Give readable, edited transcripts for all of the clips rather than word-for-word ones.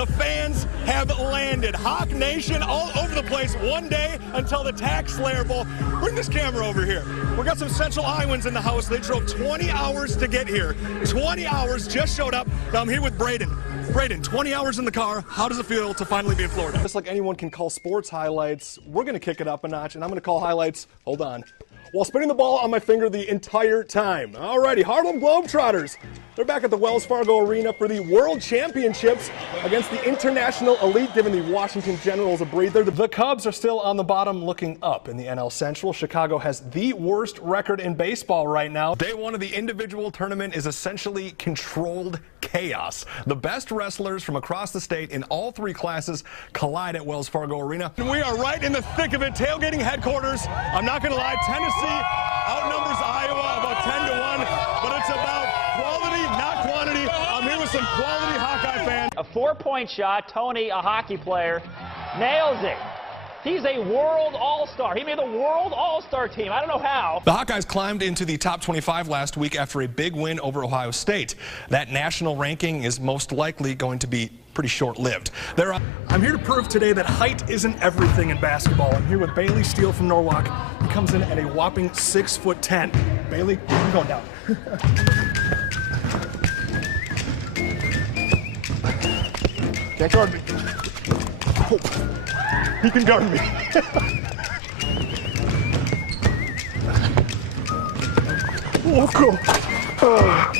The fans have landed. Hawk Nation all over the place one day until the Tax Slayer Bowl. Bring this camera over here. We got some Central Iowans in the house. They drove 20 hours to get here. 20 hours, just showed up. Now I'm here with Braden. Braden, 20 hours in the car. How does it feel to finally be in Florida? Just like anyone can call sports highlights, we're going to kick it up a notch, and I'm going to call highlights, hold on, while spinning the ball on my finger the entire time. Alrighty, Harlem Globetrotters. They're back at the Wells Fargo Arena for the World Championships against the international elite, giving the Washington Generals a breather. The Cubs are still on the bottom looking up in the NL Central. Chicago has the worst record in baseball right now. Day one of the individual tournament is essentially controlled chaos. The best wrestlers from across the state in all three classes collide at Wells Fargo Arena. And we are right in the thick of it, tailgating headquarters. I'm not going to lie, Tennessee outnumbers Iowa about 10-1, but it's about quality, not quantity. I'm here with some quality Hawkeye fans. A 4-point shot. Tony, a hockey player, nails it. He's a world all-star. He made the world all-star team. I don't know how. The Hawkeyes climbed into the top 25 last week after a big win over Ohio State. That national ranking is most likely going to be pretty short-lived. I'm here to prove today that height isn't everything in basketball. I'm here with Bailey Steele from Norwalk. He comes in at a whopping 6'10". Bailey, I'm going down. Can't guard me. Oh. He can guard me. Oh, cool. Oh.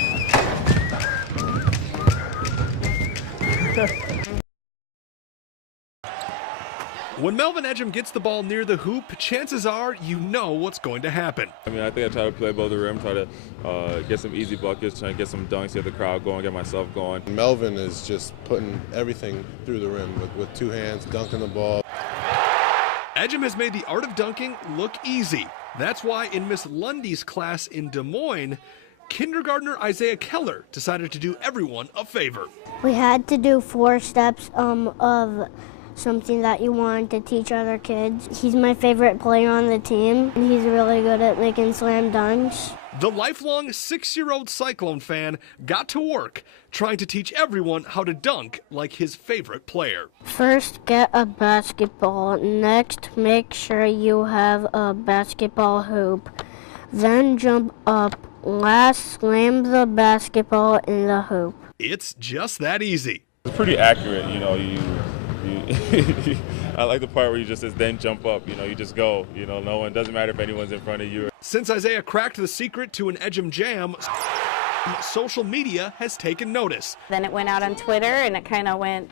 When Melvin Ejim gets the ball near the hoop, chances are you know what's going to happen. I mean, I think I try to play above the rim, try to get some easy buckets, try to get some dunks, get the crowd going, get myself going. Melvin is just putting everything through the rim with two hands, dunking the ball. Ejim has made the art of dunking look easy. That's why in Miss Lundy's class in Des Moines, kindergartner Isaiah Keller decided to do everyone a favor. We had to do 4 steps of something that you wanted to teach other kids. He's my favorite player on the team, and he's really good at making slam dunks. The lifelong 6-year-old Cyclone fan got to work trying to teach everyone how to dunk like his favorite player. First, get a basketball. Next, make sure you have a basketball hoop. Then jump up. Last, slam the basketball in the hoop. It's just that easy. It's pretty accurate, you know, I like the part where you just says then jump up, you know, you just go, you know, no one, doesn't matter if anyone's in front of you. Since Isaiah cracked the secret to an Ejim jam, social media has taken notice. Then it went out on Twitter and it kind of went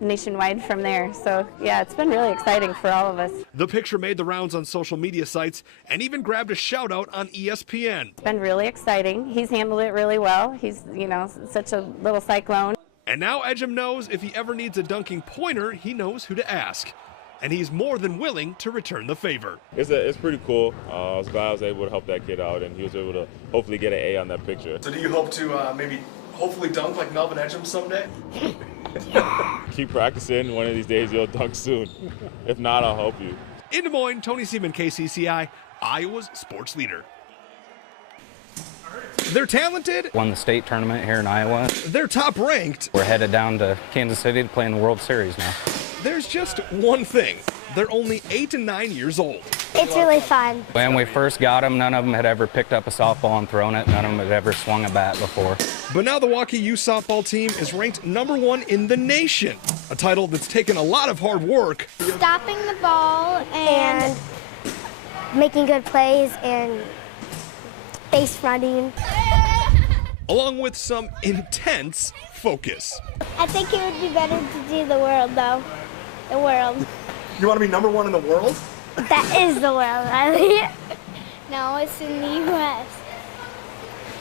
nationwide from there. So yeah, it's been really exciting for all of us. The picture made the rounds on social media sites and even grabbed a shout out on ESPN. It's been really exciting. He's handled it really well. He's, you know, such a little cyclone. And now Ejim knows if he ever needs a dunking pointer, he knows who to ask. And he's more than willing to return the favor. It's pretty cool. I was glad I was able to help that kid out, and he was able to hopefully get an A on that picture. So do you hope to hopefully dunk like Melvin Ejim someday? Keep practicing. One of these days you'll dunk soon. If not, I'll help you. In Des Moines, Tony Seeman, KCCI, Iowa's sports leader. They're talented. Won the state tournament here in Iowa. They're top ranked. We're headed down to Kansas City to play in the World Series now. There's just one thing. They're only 8 and 9 years old. It's really fun. When we first got them, none of them had ever picked up a softball and thrown it. None of them had ever swung a bat before. But now the Waukee youth softball team is ranked #1 in the nation, a title that's taken a lot of hard work. Stopping the ball and making good plays and base running. Along with some intense focus. I think it would be better to do the world, though. The world. You want to be #1 in the world? That is the world, Riley. No, it's in the U.S.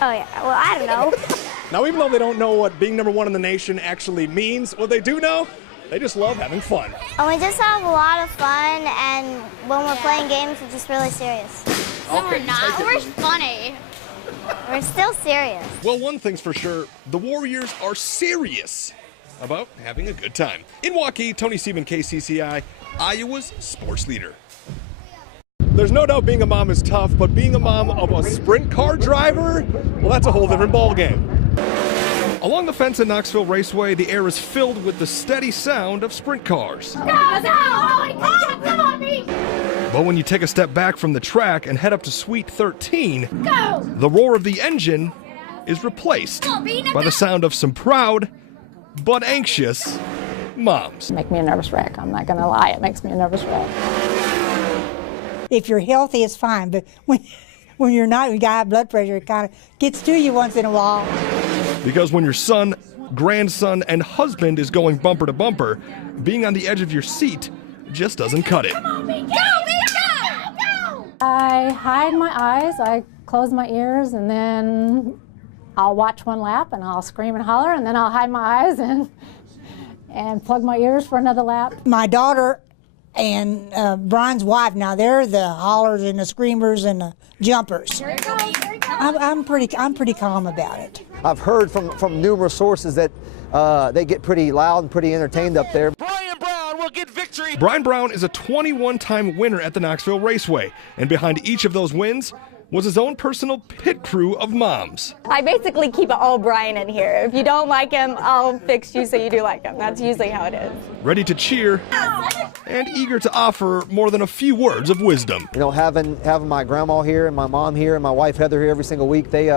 Oh, yeah. Well, I don't know. Now, even though they don't know what being #1 in the nation actually means, what they do know, they just love having fun. And we just have a lot of fun, and when we're playing games, we're just really serious. No, we're not. We're funny. We're still serious. Well, one thing's for sure, the Warriors are serious about having a good time. In Waukee, Tony Seeman, KCCI, Iowa's sports leader. There's no doubt being a mom is tough, but being a mom of a sprint car driver, well, that's a whole different ballgame. Along the fence at Knoxville Raceway, the air is filled with the steady sound of sprint cars. Go, go! Come on, me! But when you take a step back from the track and head up to Suite 13, Go! the roar of the engine is replaced by the sound of some proud but anxious moms. Make me a nervous wreck. I'm not going to lie. It makes me a nervous wreck. If you're healthy, it's fine. But when you're not, you got high blood pressure, it kind of gets to you once in a while. Because when your son, grandson, and husband is going bumper to bumper, being on the edge of your seat just doesn't cut it. Come on, me! Go, me! Go! I hide my eyes, I close my ears, and then I'll watch one lap and I'll scream and holler, and then I'll hide my eyes and plug my ears for another lap. My daughter and Brian's wife, now they're the hollers and the screamers and the jumpers. I'm pretty calm about it. I've heard from numerous sources that they get pretty loud and pretty entertained up there. Brian Brown will get victory. Brian Brown is a 21-time winner at the Knoxville Raceway, and behind each of those wins was his own personal pit crew of moms. I basically keep it all Brian in here. If you don't like him, I'll fix you so you do like him. That's usually how it is. Ready to cheer and eager to offer more than a few words of wisdom. You know, having my grandma here and my mom here and my wife Heather here every single week, they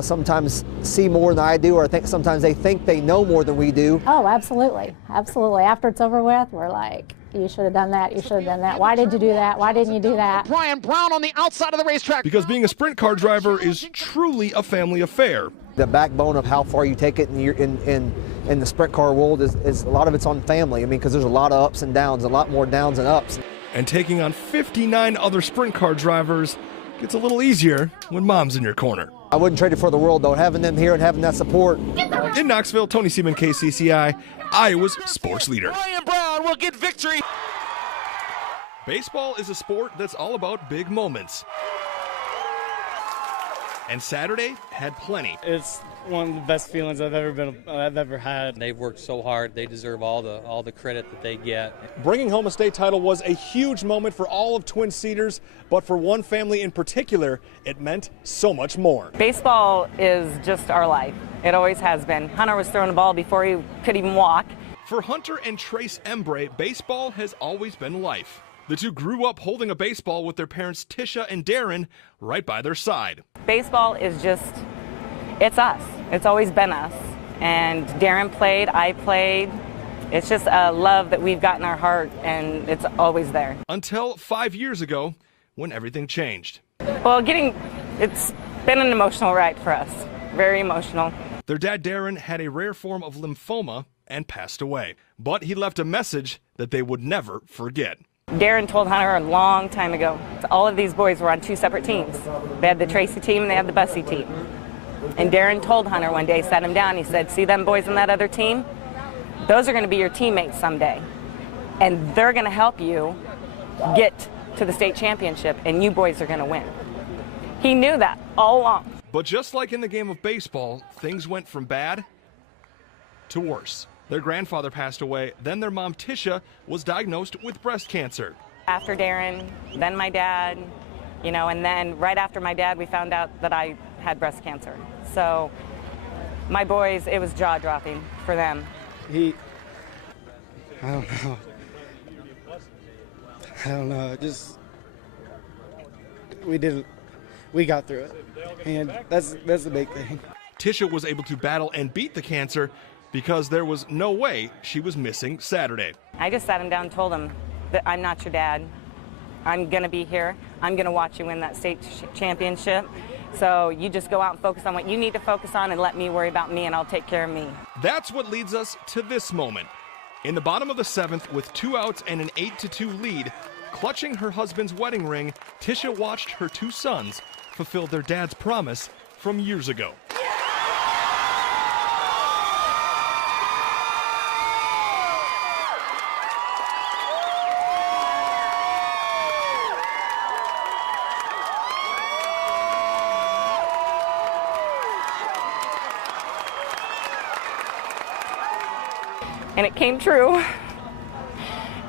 sometimes see more than I do, or I think sometimes they think they know more than we do. Oh, absolutely. Absolutely. After it's over with, we're like, you should have done that, you should have done that. Why did you do that? Why didn't you do that? Brian Brown on the outside of the racetrack. Because being a sprint car driver is truly a family affair. The backbone of how far you take it in the sprint car world is a lot of it's on family. I mean, because there's a lot of ups and downs, a lot more downs than ups. And taking on 59 other sprint car drivers gets a little easier when mom's in your corner. I wouldn't trade it for the world, though. Having them here and having that support. In Knoxville, Tony Seeman, KCCI, Iowa's sports leader. Brian Brown will get victory. Baseball is a sport that's all about big moments. And Saturday had plenty. It's one of the best feelings I've ever had. They've worked so hard. They deserve all the credit that they get. Bringing home a state title was a huge moment for all of Twin Cedars, but for one family in particular, it meant so much more. Baseball is just our life. It always has been. Hunter was throwing a ball before he could even walk. For Hunter and Trace Embray, baseball has always been life. The two grew up holding a baseball with their parents Tisha and Darren right by their side. Baseball is just, it's us. It's always been us. And Darren played, I played. It's just a love that we've got in our heart, and it's always there. Until 5 years ago, when everything changed. Well, it's been an emotional ride for us. Very emotional. Their dad Darren had a rare form of lymphoma and passed away. But he left a message that they would never forget. Darren told Hunter a long time ago, all of these boys were on two separate teams. They had the Tracy team and they had the Bussey team. And Darren told Hunter one day, sat him down, he said, see them boys on that other team? Those are going to be your teammates someday. And they're going to help you get to the state championship, and you boys are going to win. He knew that all along. But just like in the game of baseball, things went from bad to worse. Their grandfather passed away, then their mom Tisha was diagnosed with breast cancer. After Darren, then my dad, and then right after my dad, we found out that I had breast cancer. So my boys, it was jaw-dropping for them. I don't know, we got through it, and that's the big thing. Tisha was able to battle and beat the cancer because there was no way she was missing Saturday. I just sat him down and told him that I'm not your dad. I'm going to be here. I'm going to watch you win that state championship. So you just go out and focus on what you need to focus on and let me worry about me, and I'll take care of me. That's what leads us to this moment. In the bottom of the seventh, with 2 outs and an 8-2 lead, clutching her husband's wedding ring, Tisha watched her 2 sons fulfill their dad's promise from years ago. And it came true,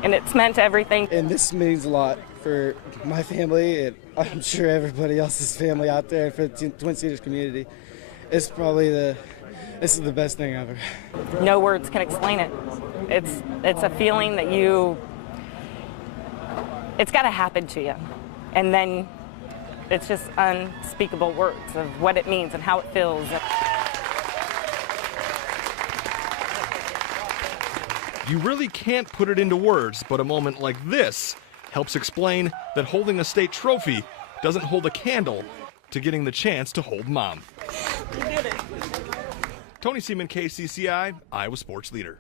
and it's meant everything. And this means a lot for my family, and I'm sure everybody else's family out there, for the Twin Cedars community. It's probably this is the best thing ever. No words can explain it. It's a feeling that it's got to happen to you. And then it's just unspeakable words of what it means and how it feels. You really can't put it into words, but a moment like this helps explain that holding a state trophy doesn't hold a candle to getting the chance to hold Mom. You did it. Tony Seeman, KCCI, Iowa Sports Leader.